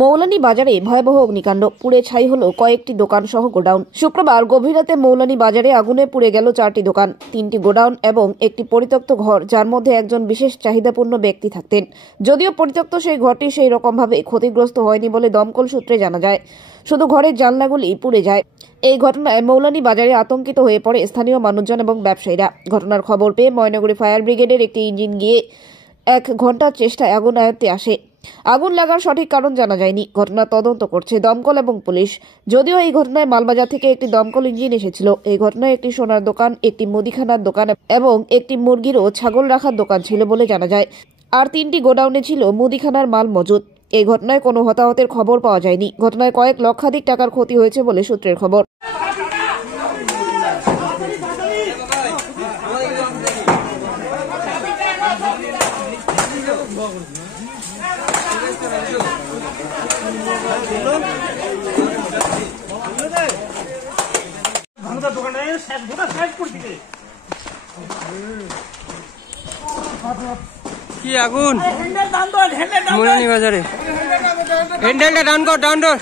মৌলানী বাজারে ভয়াবহ অগ্নিকাণ্ড, পুড়ে ছাই হলো কয়েকটি দোকান সহ গোডাউন। শুক্রবার গভীর রাতে মৌলানী বাজারে আগুনে পুড়ে গেল 4টি দোকান, 3টি গোডাউন এবং একটি পরিত্যক্ত ঘর, যার মধ্যে একজন বিশেষ চাহিদাপূর্ণ ব্যক্তি থাকতেন। যদিও পরিত্যক্ত সেই ঘরটি সেই রকমভাবে ক্ষতিগ্রস্ত হয়নি বলে দমকল সূত্রে জানা যায়, শুধু ঘরের জানলাগুলি পুড়ে যায়। এই ঘটনায় মৌলানী বাজারে আতঙ্কিত হয়ে পড়ে স্থানীয় মানুষজন এবং ব্যবসায়ীরা। ঘটনার খবর পেয়ে ময়নাগুড়ি ফায়ার ব্রিগেডের একটি ইঞ্জিন গিয়ে 1 ঘন্টার চেষ্টায় আগুন আয়ত্তে আসে। আগুন লাগার সঠিক কারণ জানা যায়নি। ঘটনা তদন্ত করছে দমকল এবং পুলিশ। যদিও এই ঘটনায় মালবাজার থেকে একটি দমকল ইঞ্জিন এসেছিল। এই ঘটনায় একটি সোনার দোকান, একটি মুদিখানার দোকান এবং একটি মুরগির ও ছাগল রাখার দোকান ছিল বলে জানা যায়। আর 3টি গোডাউনে ছিল মুদিখানার মাল মজুদ। এই ঘটনায় কোনো হতাহতের খবর পাওয়া যায়নি। ঘটনায় কয়েক লক্ষাধিক টাকার ক্ষতি হয়েছে বলে সূত্রের খবর। কি আগুন মৌলানী বাজারে? হ্যান্ডেলটা ডাউন কর, ডাউন কর।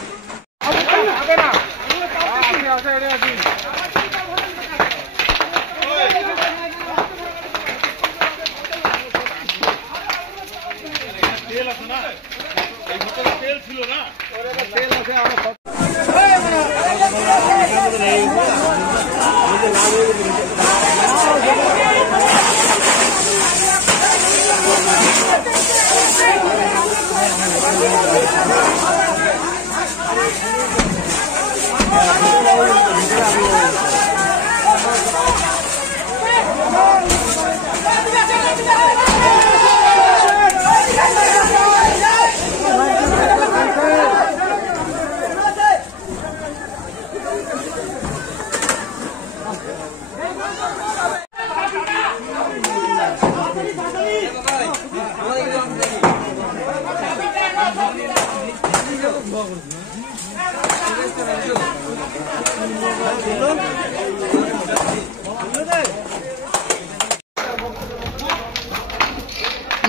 তেল আছে না, এই ভিতরে তেল ছিল না, তেল আছে আমরা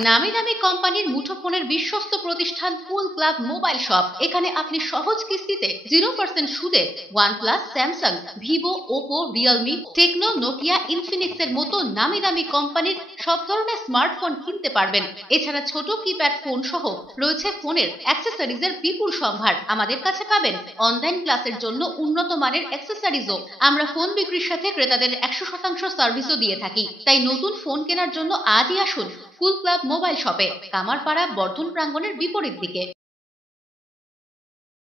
নামি দামি কোম্পানির মুঠোফোনের বিশ্বস্ত প্রতিষ্ঠান কুল ক্লাব মোবাইল শপ। এখানে আপনি সহজ কিস্তিতে 0% সুদে OnePlus, Samsung, Vivo, Oppo, Realme, Tecno, Nokia, Infinix এর মতো নামি দামি কোম্পানির সব ধরনের স্মার্টফোন কিনতে পারবেন। এছাড়া ছোট কিপ্যাড ফোন সহ রয়েছে ফোনের অ্যাক্সেসরিজের বিপুল সম্ভার। আমাদের কাছে পাবেন অনলাইন ক্লাসের জন্য উন্নত মানের অ্যাক্সেসরিজও। আমরা ফোন বিক্রির সাথে ক্রেতাদের 100% সার্ভিসও দিয়ে থাকি। তাই নতুন ফোন কেনার জন্য আজই আসুন কুল ক্লাব মোবাইল শপে, কামারপাড়া বর্ধন প্রাঙ্গণের বিপরীত দিকে।